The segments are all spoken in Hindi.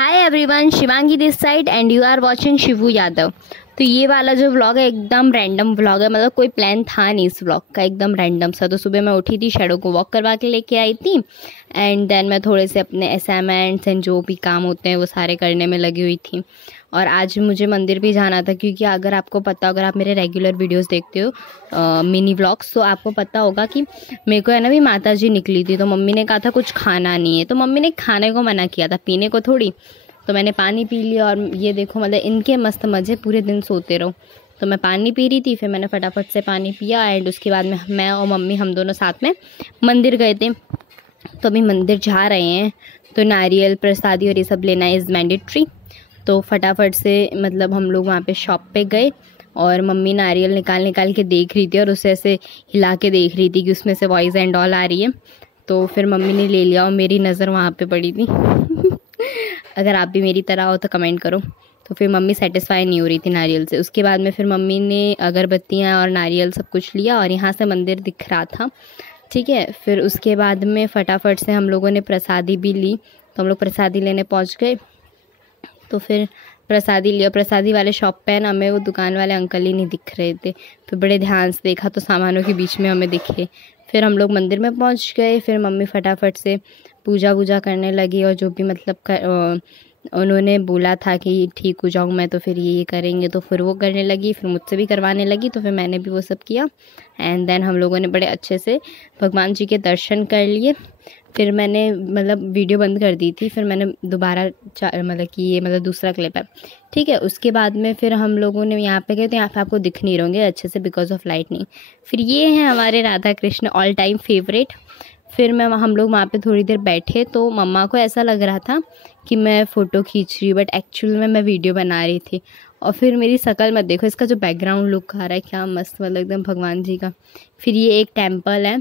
Hi everyone, Shivangi this side and you are watching Shivu Yadav. तो ये वाला जो व्लॉग है एकदम रैंडम व्लॉग है, मतलब कोई प्लान था नहीं इस व्लॉग का, एकदम रैंडम सा। तो सुबह मैं उठी थी, शैडो को वॉक करवा के लेके आई थी एंड देन मैं थोड़े से अपने असाइनमेंट्स एंड जो भी काम होते हैं वो सारे करने में लगी हुई थी। और आज मुझे मंदिर भी जाना था, क्योंकि अगर आपको पता, अगर आप मेरे रेगुलर वीडियोस देखते हो मिनी व्लॉग्स, तो आपको पता होगा कि मेरे को है ना भी माता जी निकली थी, तो मम्मी ने कहा था कुछ खाना नहीं है, तो मम्मी ने खाने को मना किया था, पीने को थोड़ी। तो मैंने पानी पी लिया और ये देखो, मतलब इनके मस्त मज़े, पूरे दिन सोते रहो। तो मैं पानी पी रही थी, फिर मैंने फटाफट से पानी पिया एंड उसके बाद में मैं और मम्मी हम दोनों साथ में मंदिर गए थे। तो अभी मंदिर जा रहे हैं, तो नारियल प्रसादी और ये सब लेना इज़ मैंडेटरी। तो फटाफट से मतलब हम लोग वहाँ पे शॉप पे गए और मम्मी नारियल निकाल निकाल के देख रही थी और उसे ऐसे हिला के देख रही थी कि उसमें से वॉइस एंड ऑल आ रही है। तो फिर मम्मी ने ले लिया और मेरी नज़र वहाँ पे पड़ी थी। अगर आप भी मेरी तरह हो तो कमेंट करो। तो फिर मम्मी सेटिस्फाई नहीं हो रही थी नारियल से। उसके बाद में फिर मम्मी ने अगरबत्तियाँ और नारियल सब कुछ लिया और यहाँ से मंदिर दिख रहा था, ठीक है। फिर उसके बाद में फटाफट से हम लोगों ने प्रसादी भी ली, तो हम लोग प्रसादी लेने पहुँच गए। तो फिर प्रसादी लिया, प्रसादी वाले शॉप पे ना हमें वो दुकान वाले अंकल ही नहीं दिख रहे थे। फिर बड़े ध्यान से देखा तो सामानों के बीच में हमें दिखे। फिर हम लोग मंदिर में पहुंच गए। फिर मम्मी फटाफट से पूजा वूजा करने लगी और जो भी मतलब उन्होंने बोला था कि ठीक हो जाऊँ मैं, तो फिर ये करेंगे, तो फिर वो करने लगी, फिर मुझसे भी करवाने लगी। तो फिर मैंने भी वो सब किया एंड देन हम लोगों ने बड़े अच्छे से भगवान जी के दर्शन कर लिए। फिर मैंने मतलब वीडियो बंद कर दी थी, फिर मैंने दोबारा मतलब कि ये मतलब दूसरा क्लिप है, ठीक है। उसके बाद में फिर हम लोगों ने यहाँ पे गए, तो यहाँ पे आपको दिख नहीं रहेंगे अच्छे से बिकॉज ऑफ लाइटनिंग। फिर ये हैं हमारे Radha Krishna all time favourite. फिर हम लोग वहाँ पे थोड़ी देर बैठे, तो मम्मा को ऐसा लग रहा था कि मैं फ़ोटो खींच रही हूँ, बट एक्चुअल में मैं वीडियो बना रही थी। और फिर मेरी शक्ल मत देखो, इसका जो बैकग्राउंड लुक आ रहा है क्या मस्त, मतलब एकदम भगवान जी का। फिर ये एक टेम्पल है,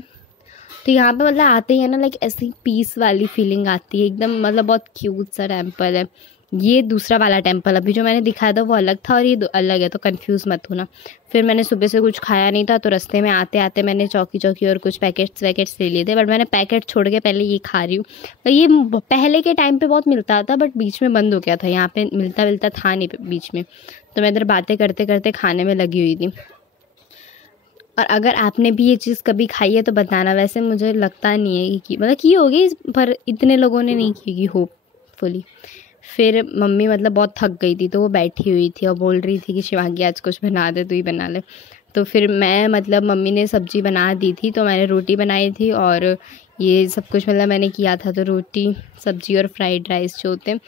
तो यहाँ पे मतलब आते ही है ना लाइक ऐसी पीस वाली फीलिंग आती है एकदम, मतलब बहुत क्यूट सा टेम्पल है। ये दूसरा वाला टेम्पल अभी जो मैंने दिखाया था वो अलग था और ये अलग है, तो कंफ्यूज मत होना। फिर मैंने सुबह से कुछ खाया नहीं था, तो रास्ते में आते आते मैंने चौकी और कुछ पैकेट्स वैकेट्स ले लिए थे, बट मैंने पैकेट छोड़ के पहले ये खा रही हूँ। तो ये पहले के टाइम पे बहुत मिलता था, बट बीच में बंद हो गया था, यहाँ पे मिलता था नहीं बीच में। तो मैं इधर बातें करते करते खाने में लगी हुई थी। और अगर आपने भी ये चीज़ कभी खाई है तो बताना। वैसे मुझे लगता नहीं है कि मतलब की होगी, पर इतने लोगों ने नहीं की होपफुली। फिर मम्मी मतलब बहुत थक गई थी, तो वो बैठी हुई थी और बोल रही थी कि शिवांगी आज कुछ बना दे, तू ही बना ले। तो फिर मैं मतलब मम्मी ने सब्ज़ी बना दी थी, तो मैंने रोटी बनाई थी और ये सब कुछ मतलब मैंने किया था। तो रोटी सब्ज़ी और फ्राइड राइस जो होते हैं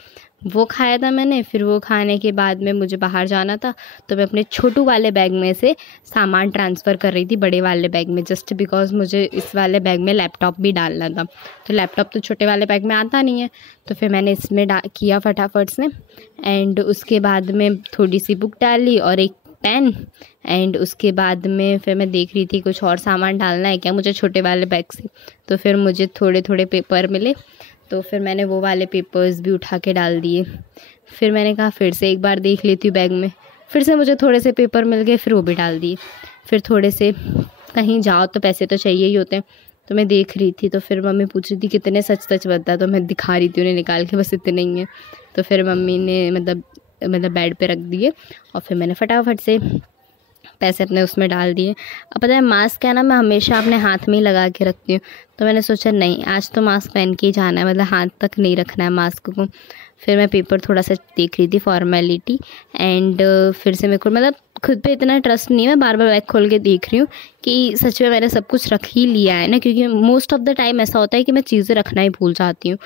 वो खाया था मैंने। फिर वो खाने के बाद में मुझे बाहर जाना था, तो मैं अपने छोटू वाले बैग में से सामान ट्रांसफ़र कर रही थी बड़े वाले बैग में, जस्ट बिकॉज मुझे इस वाले बैग में लैपटॉप भी डालना था। तो लैपटॉप तो छोटे वाले बैग में आता नहीं है, तो फिर मैंने इसमें किया फटाफट से। एंड उसके बाद में थोड़ी सी बुक डाली और एक पेन। एंड उसके बाद में फिर मैं देख रही थी कुछ और सामान डालना है क्या मुझे छोटे वाले बैग से। तो फिर मुझे थोड़े थोड़े पेपर मिले, तो फिर मैंने वो वाले पेपर्स भी उठा के डाल दिए। फिर मैंने कहा फिर से एक बार देख लेती हूँ बैग में, फिर से मुझे थोड़े से पेपर मिल गए, फिर वो भी डाल दिए। फिर थोड़े से, कहीं जाओ तो पैसे तो चाहिए ही होते हैं, तो मैं देख रही थी। तो फिर मम्मी पूछ रही थी कितने, सच सच बता, तो मैं दिखा रही थी उन्हें निकाल के, बस इतने ही हैं। तो फिर मम्मी ने मतलब बेड पे रख दिए और फिर मैंने फटाफट से पैसे अपने उसमें डाल दिए। अब पता है मास्क है ना, मैं हमेशा अपने हाथ में ही लगा के रखती हूँ, तो मैंने सोचा नहीं आज तो मास्क पहन के ही जाना है, मतलब हाथ तक नहीं रखना है मास्क को। फिर मैं पेपर थोड़ा सा देख रही थी फॉर्मेलिटी एंड फिर से मेरे को मतलब खुद पे इतना ट्रस्ट नहीं है, मैं बार बार बैग खोल के देख रही हूँ कि सच में मैंने सब कुछ रख ही लिया है ना, क्योंकि मोस्ट ऑफ द टाइम ऐसा होता है कि मैं चीज़ें रखना ही भूल जाती हूँ।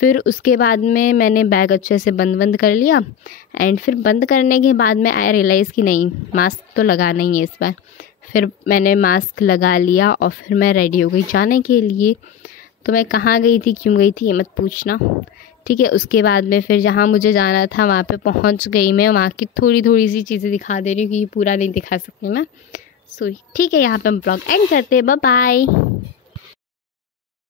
फिर उसके बाद में मैंने बैग अच्छे से बंद कर लिया एंड फिर बंद करने के बाद में आई रियलाइज़ कि नहीं मास्क तो लगाना ही है इस बार। फिर मैंने मास्क लगा लिया और फिर मैं रेडी हो गई जाने के लिए। तो मैं कहाँ गई थी, क्यों गई थी, ये मत पूछना, ठीक है। उसके बाद में फिर जहाँ मुझे जाना था वहाँ पे पहुँच गई मैं। वहाँ की थोड़ी सी चीज़ें दिखा दे रही हूँ, क्योंकि पूरा नहीं दिखा सकती मैं, सॉरी, ठीक है। यहाँ पे हम ब्लॉग एंड करते हैं, बाय बाय।